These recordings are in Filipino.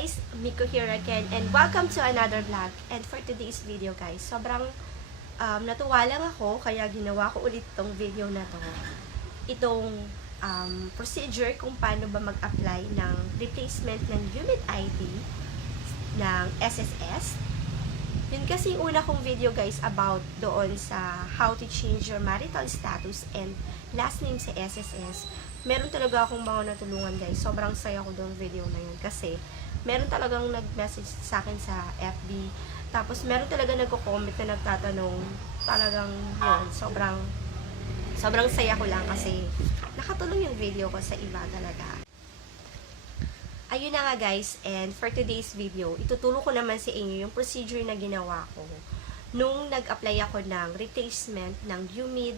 guys, Miko here again and welcome to another vlog. And for today's video guys, sobrang natuwa lang ako kaya ginawa ko ulit itong video na to. Itong procedure kung paano ba mag-apply ng replacement ng unit ID ng SSS. Yun kasi yung una kong video guys about doon sa how to change your marital status and last name sa SSS. Meron talaga akong mga natulungan guys. Sobrang saya ko doon video na yun kasi meron talagang nag-message sa akin sa FB. Tapos meron talaga nagko-comment na nagtatanong. Talagang yun, sobrang saya ko lang kasi nakatulong yung video ko sa iba talaga. Ayun na nga guys, and for today's video, ituturo ko naman sa inyo yung procedure na ginawa ko nung nag-apply ako ng replacement ng UMID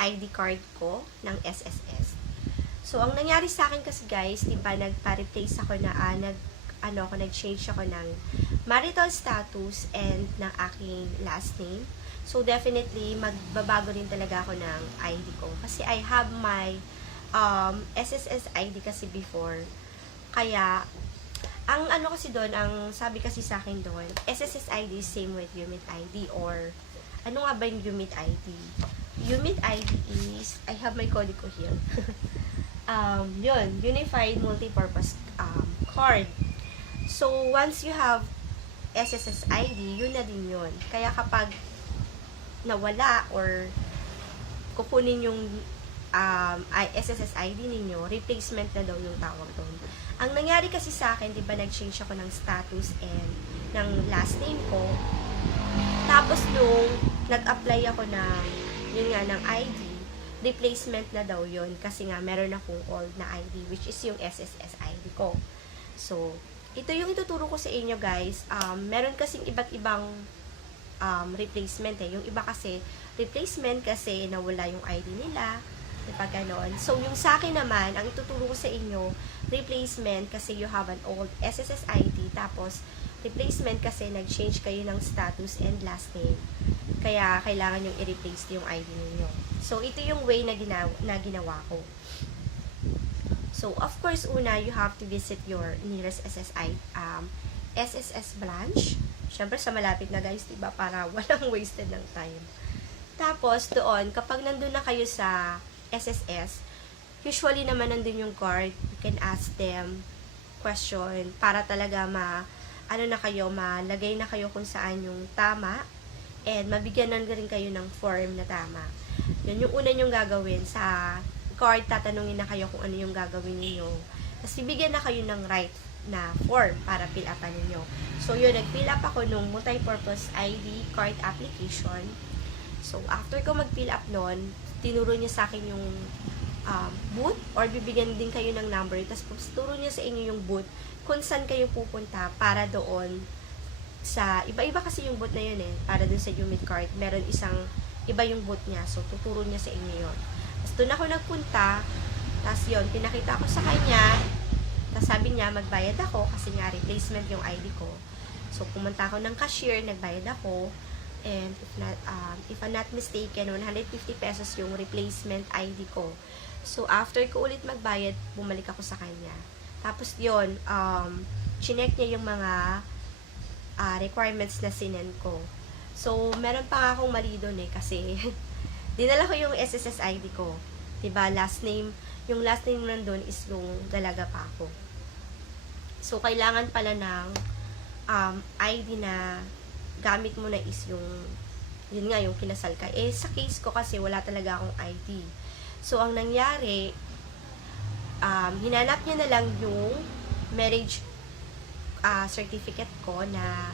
ID card ko ng SSS. So, ang nangyari sa akin kasi guys, diba, nagpa-replace ako na, nag-change ako ng marital status and ng aking last name. So, definitely, magbabago rin talaga ako ng ID ko. Kasi I have my SSS ID kasi before. Kaya, ang kasi doon, ang sabi kasi sa akin doon, SSS ID is same with UMID ID or ano nga ba yung UMID ID? UMID ID is, I have my code ko here. Yun, Unified Multipurpose Card. So, once you have SSS ID, yun na din yun. Kaya kapag nawala or kukunin yung SSS ID ninyo, replacement na daw yung tawag doon. Ang nangyari kasi sa akin, di ba, nag-change ako ng status and ng last name ko. Tapos nung nag-apply ako ng yun nga, ng ID, replacement na daw yun kasi nga meron akong old na ID which is yung SSS ID ko. So, ito yung ituturo ko sa inyo guys. Meron kasing iba't ibang replacement eh. Yung iba kasi, replacement kasi nawala yung ID nila. Diba ganon? So, yung sa akin naman, ang ituturo ko sa inyo, replacement kasi you have an old SSS ID tapos replacement kasi nag-change kayo ng status and last name. Kaya, kailangan yung i-replace yung ID ninyo. So, ito yung way na ginawa ko. So, of course, una, you have to visit your nearest SSS branch. Siyempre, sa malapit na guys, diba? Para walang wasted ng time. Tapos, doon, kapag nandun na kayo sa SSS, usually naman nandun yung guard. You can ask them question para talaga malagay na kayo kung saan yung tama and mabigyan na rin kayo ng form na tama. Yun yung una nyong gagawin. Sa card, tatanungin na kayo kung ano yung gagawin niyo. Tapos bibigyan na kayo ng right na form para fill upan ninyo. So yun, nag-fill up ako nung multipurpose ID card application. So after ko mag-fill up nun, tinuro niya sa akin yung booth or bibigyan din kayo ng number. Tapos turo niya sa inyo yung booth kung saan kayo pupunta para doon sa, iba-iba kasi yung booth na yun eh, para doon sa UMID card, meron iba yung booth niya, so tuturo niya sa inyo yun. Tapos doon ako nagpunta, tapos yun, pinakita ko sa kanya, tapos sabi niya, magbayad ako, kasi nga replacement yung ID ko. So pumunta ako ng cashier, nagbayad ako, and if I'm not mistaken, 150 pesos yung replacement ID ko. So after ko ulit magbayad, bumalik ako sa kanya. Tapos yun, chinek niya yung mga requirements na sinend ko. So, meron pa nga akong mali doon eh, kasi dinala ko yung SSS ID ko. Diba, last name, yung last name nandun is yung dalaga pa ako. So, kailangan pala ng ID na gamit mo na is yung, yun nga, yung kinasal ka. Eh, sa case ko kasi wala talaga akong ID. So, ang nangyari, hinanap niya na lang yung marriage certificate ko na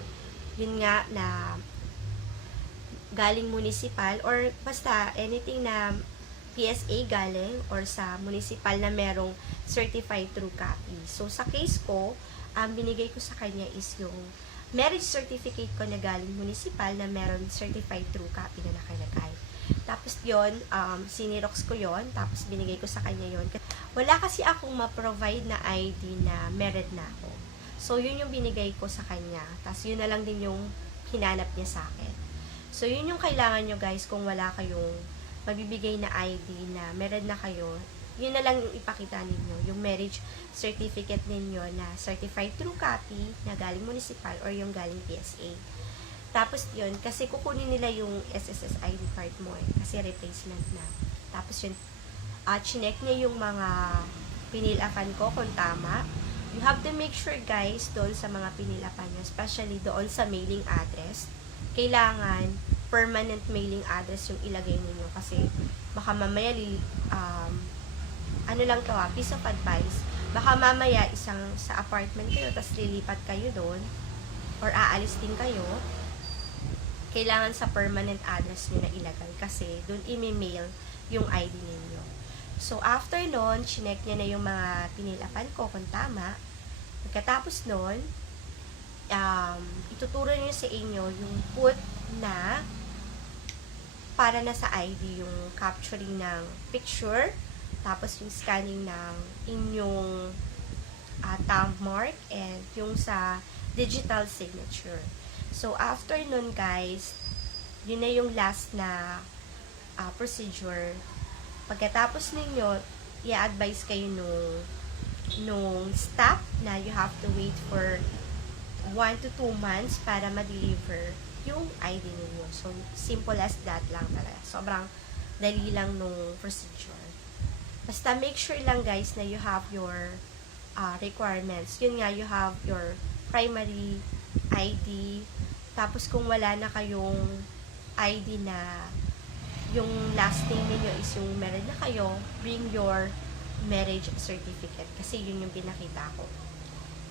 yun nga na galing municipal or basta anything na PSA galing or sa municipal na merong certified true copy. So sa case ko, binigay ko sa kanya is yung marriage certificate ko na galing municipal na meron certified true copy na nakalagay. Tapos yon, sinirox ko yon, tapos binigay ko sa kanya yon. Wala kasi akong ma-provide na ID na married na ako. So, yun yung binigay ko sa kanya. Tapos, yun na lang din yung hinanap niya sa akin. So, yun yung kailangan nyo guys kung wala kayong mabibigay na ID na meron na kayo yun na lang yung ipakita ninyo, yung marriage certificate ninyo na certified true copy na galing municipal or yung galing PSA. Tapos yun, kasi kukunin nila yung SSS ID card mo kasi replacement na. Tapos yun, chinek niya yung mga pinilapan ko kung tama. You have to make sure guys, doon sa mga pinilapan nyo, especially doon sa mailing address, kailangan permanent mailing address yung ilagay ninyo kasi baka mamaya ano lang to piece of advice, baka mamaya isang sa apartment kayo tapos lilipat kayo doon or aalis din kayo, kailangan sa permanent address nyo na ilagay kasi doon i-mail yung ID ninyo. So after nun, chinek niya na yung mga pinilapan ko kung tama. Pagkatapos nun, ituturo niyo sa inyo yung put na para na sa ID, yung capturing ng picture, tapos yung scanning ng inyong thumb mark, and yung sa digital signature. So, after nun guys, yun na yung last na procedure. Pagkatapos ninyo, i-advise kayo nung staff na you have to wait for 1 to 2 months para ma-deliver yung ID ninyo. So, simple as that lang talaga. Sobrang dali lang nung procedure. Basta make sure lang guys na you have your requirements. Yun nga, you have your primary ID. Tapos kung wala na kayong ID na yung last name ninyo is yung married na kayo, bring your marriage certificate. Kasi yun yung pinakita ko.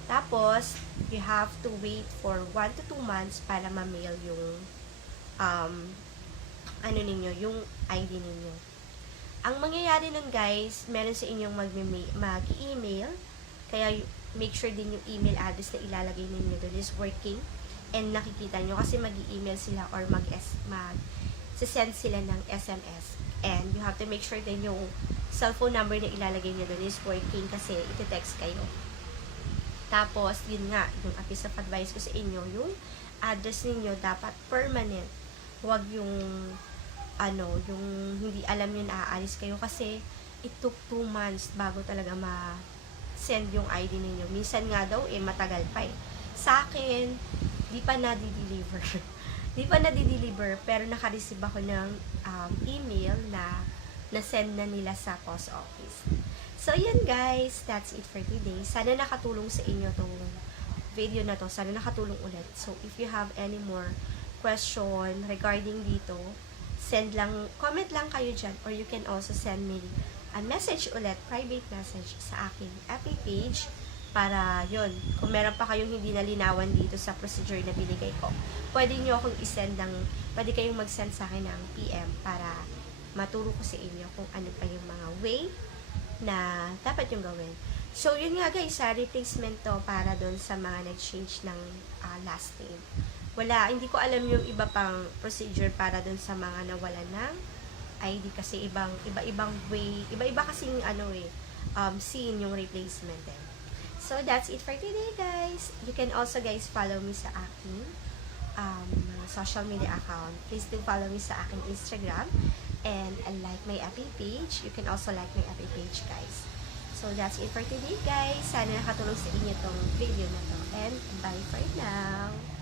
Tapos, you have to wait for 1 to 2 months para ma-mail yung yung ID ninyo. Ang mangyayari nun guys, meron sa inyong mag-email, kaya make sure din yung email address na ilalagay ninyo doon is working and nakikita nyo kasi mag-email sila or mag-send sila ng SMS, and you have to make sure din yung cellphone number na ilalagay nyo doon is working kasi iti-text kayo. Tapos, yun nga, yung piece of advice ko sa inyo, yung address ninyo dapat permanent. Huwag yung yung hindi alam yun aalis kayo kasi it took 2 months bago talaga ma-send yung ID ninyo. Minsan nga daw, matagal pa Sa akin, di pa na-deliver. Di pa na-deliver, pero naka-receive ako ng email na na-send na nila sa post office. So, yun guys, that's it for today. Sana nakatulong sa inyo tong video na to. Sana nakatulong ulit. So, if you have any more question regarding dito, comment lang kayo dyan, or you can also send me a message ulit, private message sa aking FB page, para yun, kung meron pa kayong hindi nalinawan dito sa procedure na binigay ko, pwede nyo akong pwede kayong mag-send sa akin ng PM para maturo ko sa inyo kung ano pa yung mga way na dapat yung gawin. So, yun nga guys, replacement to para doon sa mga nag-change ng last name. Hindi ko alam yung iba pang procedure para doon sa mga nawala ng ID kasi iba-ibang way, iba-iba kasing scene yung replacement din. So, that's it for today guys. You can also guys follow me sa aking social media account. Please do follow me sa aking Instagram and like my FB page. You can also like my FB page guys. So, that's it for today guys. Sana nakatulong sa inyo tong video na to. And bye for now.